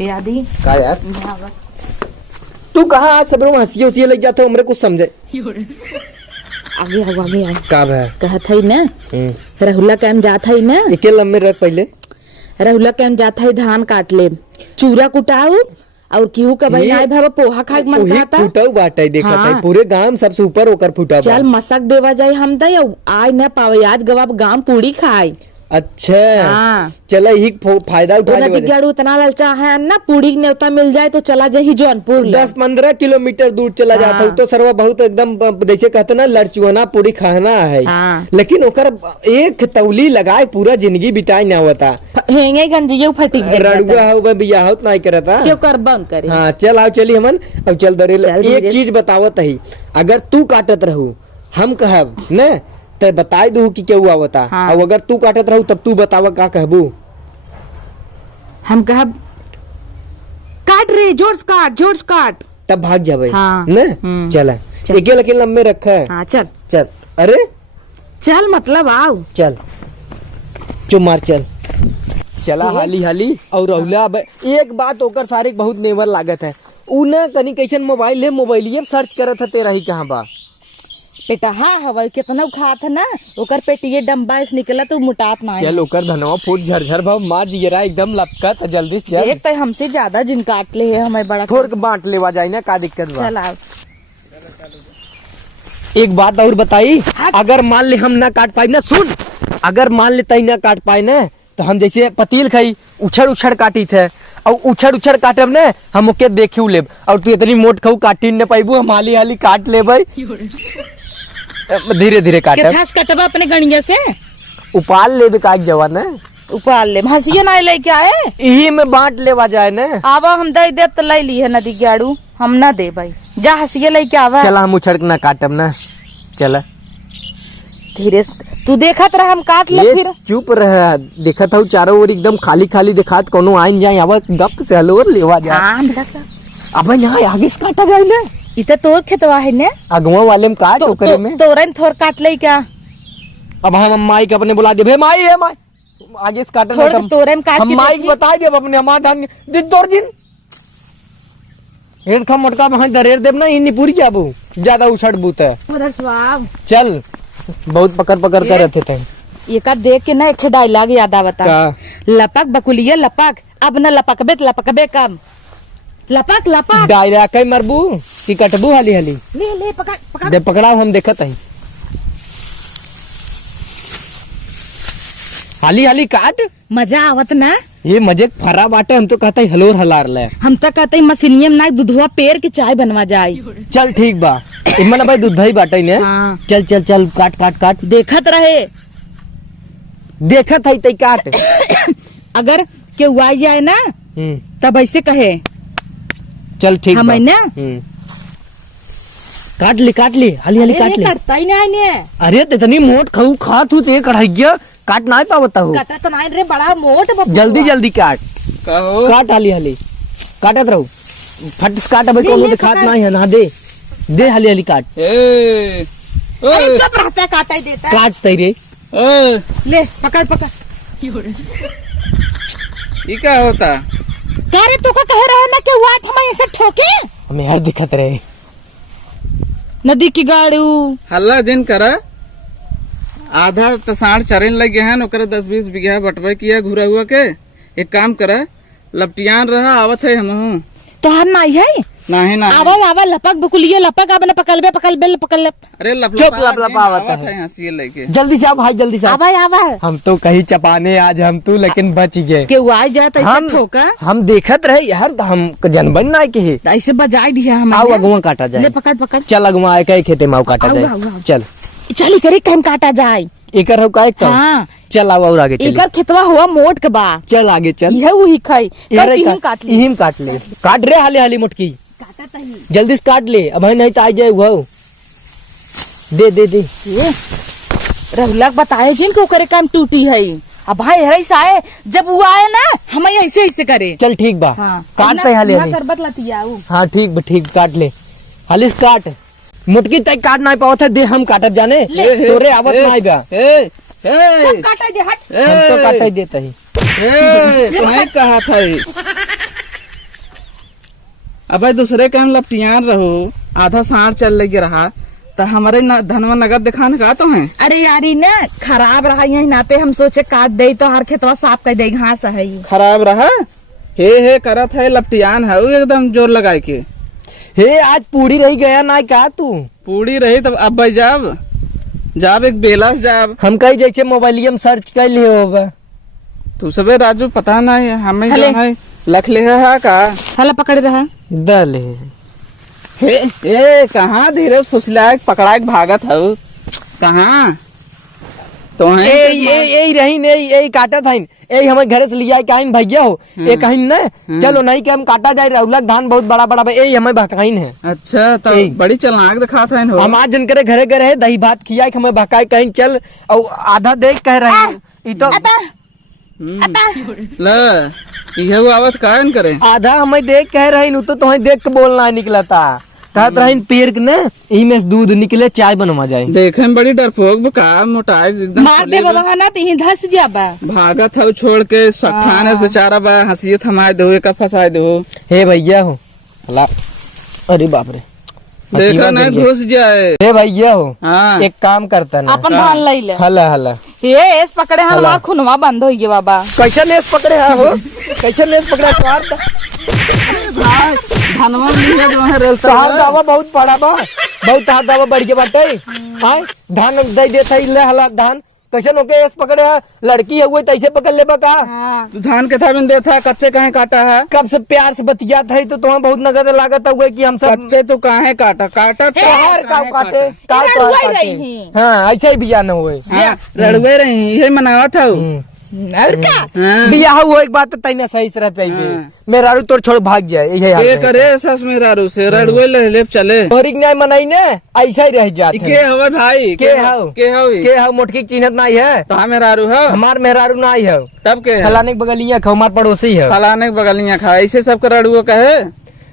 यादी का यार तू कहाँ सब लोग हंसी हंसी लग जाते हो हमरे कुछ समझे आगे आओ आगे आओ का है कहत है ना राहुला कैम जात है ना एके लम्बे रह पहले राहुला कैम जात है धान काट ले चूरा कुटाऊ और केहू का भाई नाय भावा पोहा खाए मन कहता फुटाऊ बाटे देखत है पूरे गांव सबसे ऊपर होकर फुटा चल मसक देवा जाए हम दे आय न पावे आज गवाब गांव पूरी खाए अच्छा हाँ चला ही फायदा उठा नदी गाड़ू उतना ललचा है ना पूरी न्योता मिल जाए तो चला जाही जौनपुर 10-15 किलोमीटर दूर चला जाता हूँ तो सरवा बहुत एकदम जैसे कहते ना लड़चुआना पूरी खाना है लेकिन ओकर एक तौली लगाए पूरा जिंदगी बिताए ना होता हेंगे गंजियो फटी रड़ुआ हो बियाह होत नहीं करता क्यों कर बंद करे हाँ चल आओ चली हमन अब चल दरे एक चीज बतावत है अगर तू काटत रहू हम कहब न ते बताई दू कि क्या होता हाँ। और अगर तू काटत रहू तब तू बतावा का कहबू हम कहब काट रे जोर काट तब भाग जाबे हाँ। न चला एके लके लम्बे रखा है हाँ चल चल अरे चल मतलब आओ चल चुप मार चल चला हाली हाली और रहुला एक बात होकर सारे बहुत नेवर लागत है उन्हें कनी कैसन मोबाइल है मोबाइल सर्च करत है तेरा ही कहाँ बा पेटहा हवा कितना खात है ना ओकर पेटिए डम्बा इस निकला तो मुटात ना चल ओकर धनवा फूट झरझर भाव मार जियरा एकदम लपकत जल्दी से चल एक तो हमसे ज्यादा जिन काट ले है हमें बड़ा थोड़ बांट लेवा जाए ना का दिक्कत बा चल आओ एक बात और बताई अगर मान ले हम ना काट पाई ना सुन अगर मान ले तई ना काट पाए ना तो हम जैसे पतील खाई उछड़ काटी थे और उछड़ काटब ने हम ओके देखियो लेब और तू इतनी मोट खाऊ काटी न पाइबू हम हाली हाली काट लेबै धीरे धीरे काटब कटबा अपने गणिया से उपाल लेबे काट जवान है उपाल ले हंसिए ना लेके आए यही में बांट लेवा जाए ना आवा हम दे दे तो ले ली है नदी गाड़ू हम ना दे भाई जा हंसिए लेके आवा चला हम उछड़ ना काटब ना चला धीरे तू देखत रह हम काट ले फिर चुप रह देखत हूँ चारों ओर एकदम खाली खाली दिखात कोनो आइन जाए आवा गप से हलोर लेवा जाए अब यहाँ आगे से काटा जाए ना इते तोर खेतवा है ने अगवा वाले में काट ओकरे में तोरन थोर काट ले क्या अब हम माई के अपने बुला दे भाई माई है माई आगे से काटना थोर तोरन काट हम माई बता दे अपने हमारा दिन तोर दिन एक खम मटका में दरेर देब ना इन्नी पूरी क्या बू ज्यादा उछड़ बूत है चल बहुत पकड़ कर रहते थे ये का देख के ना एक डायलॉग याद आवता लपक बकुलिया लपक अब न लपकबे कम लपक डायलॉग कई मरबू की कटबू हाली हाली ले पकड़ दे पकड़ाओ हम देखत है हाली हाली काट मजा आवत ना ये मजे फरा बाटे हम तो कहते हलोर हलार ले हम तो कहते मशीनियम ना दूधवा पेड़ के चाय बनवा जाए चल ठीक बा इमन भाई दूध ही बाटे ने हाँ। चल चल चल काट देखत रहे देखत है तई काट अगर के आ जाए ना तब ऐसे कहे चल ठीक हम ना काट ले हाली हाली काट ले कटता ही नहीं अरे इतनी मोट खाऊ खात हूँ ते कढ़ाइया काट ना पावता हूँ कटा तो नहीं रे बड़ा मोट जल्दी काट हाली हाली काटत रहू फट से काट अबे कोनो दिखात नहीं है ना दे हाली हाली काट अरे चुप रहता काटा ही देता काट तेरे ले पकड़ ये क्या होता क्या रे तू का कह रहा है ना कि वाट हम ऐसे ठोके हमें हर दिखत रहे नदी की गाड़ू हल्ला दिन करा आधा तसाड़ चरेन लग गया है ओकरा 10-20 बीघा बटवा किया घुरा हुआ के एक काम करा लपटियान रहा आवत है हम तो हर नहीं है नहीं आवा लपक बकुलिए लपक अब न पकड़ ले अरे लप आवत है हंसी लेके जल्दी से भाई जल्दी से आवा हम तो कहीं चपाने आज हम तू लेकिन बच गए के आ जाए तो ऐसे ठोका हम देखत रहे यार हम जनबन ना के ऐसे बजाई दिया हम आओ अगवा काटा जाए ले पकड़ चल अगवा आए कई खेते में काटा जाए चल करे कहीं काटा जाए एकर हो का हाँ चल आओ और आगे चल एकर खेतवा हुआ मोट के बा चल आगे चल यह वही खाई काट ले काट रे हाली हाली मुटकी जल्दी से काट ले अब नहीं तो आ जाए वो दे रहुला बताए जिन को करे काम टूटी है अब भाई ऐसा आए जब वो आए ना हम ऐसे करे चल ठीक बा हाँ। काट पे हाली हाँ ठीक काट ले हाली से काट मुटकी तक काट नहीं पावत है दे हम काटब जाने तोरे आवत नहीं बा काटा दे हट हम तो काट ही देता ही तुम्हें कहा था अब दूसरे के हम लपटियान रहो, आधा साढ़ चल लगे रहा, तो हमारे धनवा नगद दिखाने का तो है। अरे यारी ना खराब रहा यही नाते हम सोचे काट दे तो हर खेतवा साफ कर दे, घास है ही। खराब रहा हे करत है लपटियान है एकदम जोर लगा के। हे आज पूरी रही गया ना का तू? पूरी रही तब अब भाई जाब एक बेला से जाब। हम कहीं जैसे मोबाइलियम सर्च कर लिए होगा। तू सबे राजू पता नहीं हमें हले। जो है लख ले है का हला पकड़ रहा दल हे ए कहाँ धीरे फुसला पकड़ा के भागत है कहाँ तो है ए रही ने ए काटा था ए हमारे घरे से लिया काइन भैया हो ए कहीं ना चलो नहीं कि हम काटा जाए रौलक धान बहुत बड़ा बड़ा ए हमें भकाइन है। अच्छा तो ए। बड़ी चलाक दिखाता है हम आज जन करे घरे घरे दही भात खिया हमें भकाई कहीं चल और आधा देख कह रहे हैं ई तो ल ये वो आवत कायन करे आधा हमें देख कह रहे हैं तो तुम्हें देख के बोलना निकला था कहत रही पेड़ के ना यही में से दूध निकले चाय बनवा जाए। देखे में बड़ी डरपोक का मोटाई एकदम मार दे बाबा ना तो धस जाबा। भागत है छोड़ के सठाने बेचारा बा हंसिए थमाए दो का फंसाए दो। हे भैया हो हला अरे बाप रे देखा नहीं घुस जाए। हे भैया हो हाँ एक काम करता ना अपन धान ले ले हला हला ये एस पकड़े हैं हमारा खुनवा बंद हो गया बाबा। कैसे नेस पकड़े है हो कैसे नेस पकड़ा तोहार धनवा मिले जो है रेलता तोहार दावा बहुत बड़ा बा बहुत तोहार दावा बढ़ के बाटे हां धान दे देता ले हला धान कैसे नोके एस पकड़े है लड़की है वो तैसे पकड़ लेबा का। तू धान के था दे था कच्चे कहे काटा है कब से प्यार से बतिया था तो तुम्हें बहुत नगद लागत हुए कि हम सब कच्चे तो काहे काटा काटा तोहार का काटे का ये तोहार रड़ुआई काटे रही हैं। हां ऐसे ही बिया न हुए हाँ, रड़ुए रही यही मनावा था और का हाँ। बिया हो एक बात तो तैने सही से रह पाई हाँ। मेरा रू तोड़ छोड़ भाग जाए यही हाल ये है। करे सस मेरा रू से रड़ुए ले ले चले तोहरी के न्याय मनाई ने ऐसा ही रह जाते के हवा भाई के हाउ के हवी के हाउ मोटकी चिन्हत नहीं है तो मेरा रू है हमार मेहरारू नहीं है तब के है? फलाने के बगलिया खा हमार पड़ोसी है फलाने के बगलिया खा ऐसे सब का रड़ुआ कहे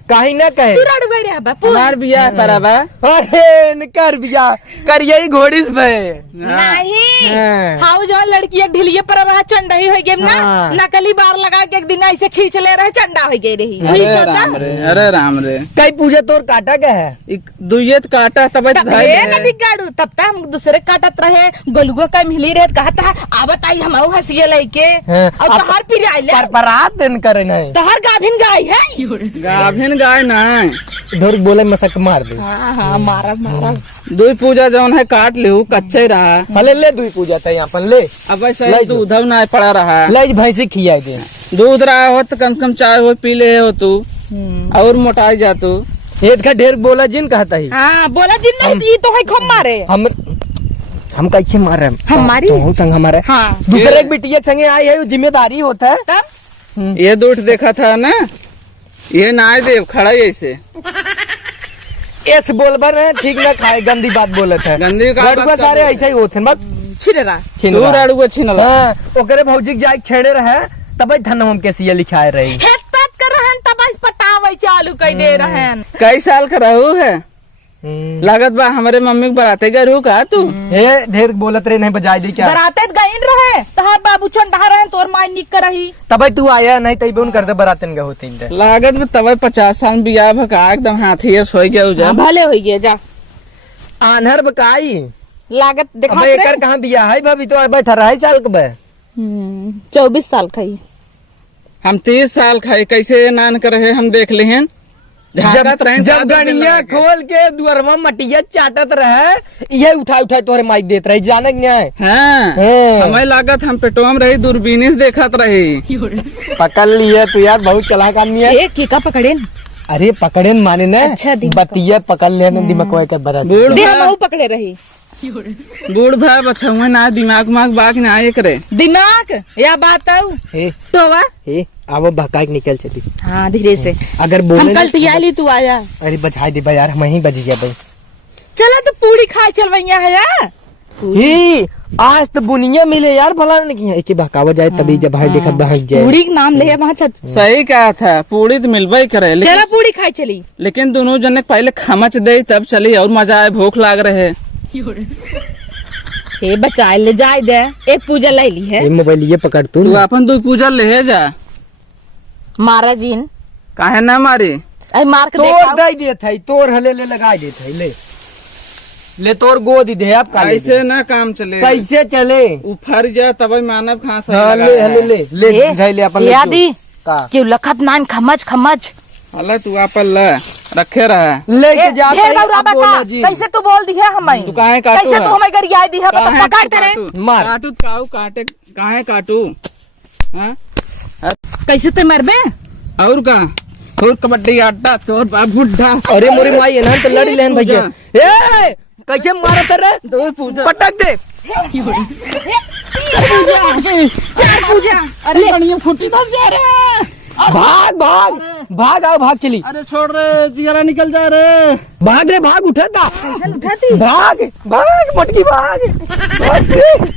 कहीं ना कहे तू रड़ुआई रहा बापू। हमार बिया परबा अरे न कर बिया कर यही घोड़ी पे नहीं हाँ। हाउ जो लड़की एक ढिलिए पर रहा चंडा ही हो गई ना हाँ। नकली बार लगा के एक दिन ऐसे खींच ले रहे चंडा हो गई रही। अरे राम रे अरे राम रे कई पूजा तोर काटा क्या है दुइये तो काटा तब तब ये नदी गाड़ू तब तक हम दूसरे काटत रहे गोलुआ का मिली रहे कहता है आवत आई हम हंसिए लेके हाँ। और तोहर फिर आइले पर परात दिन करे नहीं तोहर गाभिन गाय है। गाभिन गाय नहीं धोर बोले मसक मार दे हाँ हाँ मारा मारा दुई पूजा जौन है काट ले कच्चे ही रहा भले ले दुई पूजा था यहाँ पर ले अब ऐसा दूध ना पड़ा रहा ले भैंसी खिया दे दूध रहा हो तो कम से कम चाय हो पी ले हो तू और मोटाई जा तू एक का ढेर बोला जिन कहता ही हाँ बोला जिन नहीं तो है खूब मारे हम कैसे मार रहे हैं हमारी तो संग हमारे हाँ दूसरे एक बिटिया संगे आई है जिम्मेदारी होता है तब ये दूध देखा था ना ये ना दे खड़ा ही ऐसे ऐसे बोलबर है ठीक ना खाए गंदी बात बोलत है गंदी का लड़का सारे ऐसे ही होते हैं बस छिड़ रहा तू रड़ुआ छिनला हाँ ओकरे भौजी के जाए छेड़े रहे तब धन हम के सीए लिखाए रही हे तब कर रहन तब इस पटावे चालू कर दे रहन। कई साल का रहू है लागत बा हमारे मम्मी के बराते गए रू का तू हे ढेर बोलत रहे नहीं बजाय दी क्या बराते गईन रहे तहार बाबू चंडा रहन तोर माई निक कर रही तब तू आया नहीं तब उन करते बरातन के होते हैं लागत में तब 50 साल बिया भका एकदम हाथी सो गया उजा भले हो गए जा आनहर बकाई लागत देखा अब एकर कहाँ बिया है भाभी तो बैठा रहा है साल के 24 साल का ही हम 30 साल खाए कैसे नान करे हम देख ले हैं जब गणिया खोल के दुअरवा मटिया चाटत रहे ये उठा उठा तोहरे माइक देत रहे जाने के न्याय हाँ हमें लागत हम पेटवा में रही दूरबीनी से देखत रही पकड़ लिए तू यार बहुत चालाक आदमी है एक का पकड़े अरे पकड़े न माने न अच्छा, बतिया पकड़ लेने दिमाग के बरा बूढ़ दे भा- हम पकड़े रही बूढ़ भाई बछुआ ना दिमाग माग बाग ना ये करे दिमाग या बात आऊ हे तो वा हे आवो भकाई निकल चली हाँ धीरे से अगर हम बोले कल टियाली तू आया अरे बजाई दे यार हम ही बज गया भाई चला तो पूरी खाए चलवैया है यार ही आज तो बुनिया मिले यार भला नहीं एक बहकावा जाए तभी जब भाई देखा भाग जाए पूरी के नाम ले वहाँ चल सही कहा था पूरी तो मिलवा ही करे चला पूरी खाए चली लेकिन दोनों जने पहले खमच दे तब चली और मजा आए भूख लाग रहे हे बचाए ले जाए दे एक पूजा ले ली है ये मोबाइल ये पकड़ तू तू अपन दो पूजा ले जा मारा जीन काहे ना मारी अरे मार के तोर देखा दई देत है, तोर हले ले लगाई देत है, ले तोर गोद दे अब काले ऐसे ना काम चले, कैसे चले? उफर जा तब मानव कहाँ से हाँ, ले हले ले धई ले अपन ले यादी का क्यों लखत नान खमज खमज अल्लाह तू आपल ल रखे रहा लेके जाता ढेर है, गौरा अब बका, बोला जी। कैसे तू बोल दी है हमें? तू काहे काटू कैसे है? तू हमें गरियाई दी है? बता काहे पकड़ तेरे काटू? मार। काटू काऊ काटे काहे काटू हाँ? कैसे ते मरबे? और का और कबड्डी अड्डा तोर बाप बुढ़ा अरे मोरे माई है ना तो लड़ी लेन भैया ए कैसे मारा तेरे तो पूजा पटक दे चार पूजा अरे बढ़िया फुटी तो जा रे भाग भाग भाग आओ भाग चली अरे छोड़ रे जिगरा निकल जा रे भाग रे भाग उठा था उठाती भाग भाग मटकी भाग भाग रे।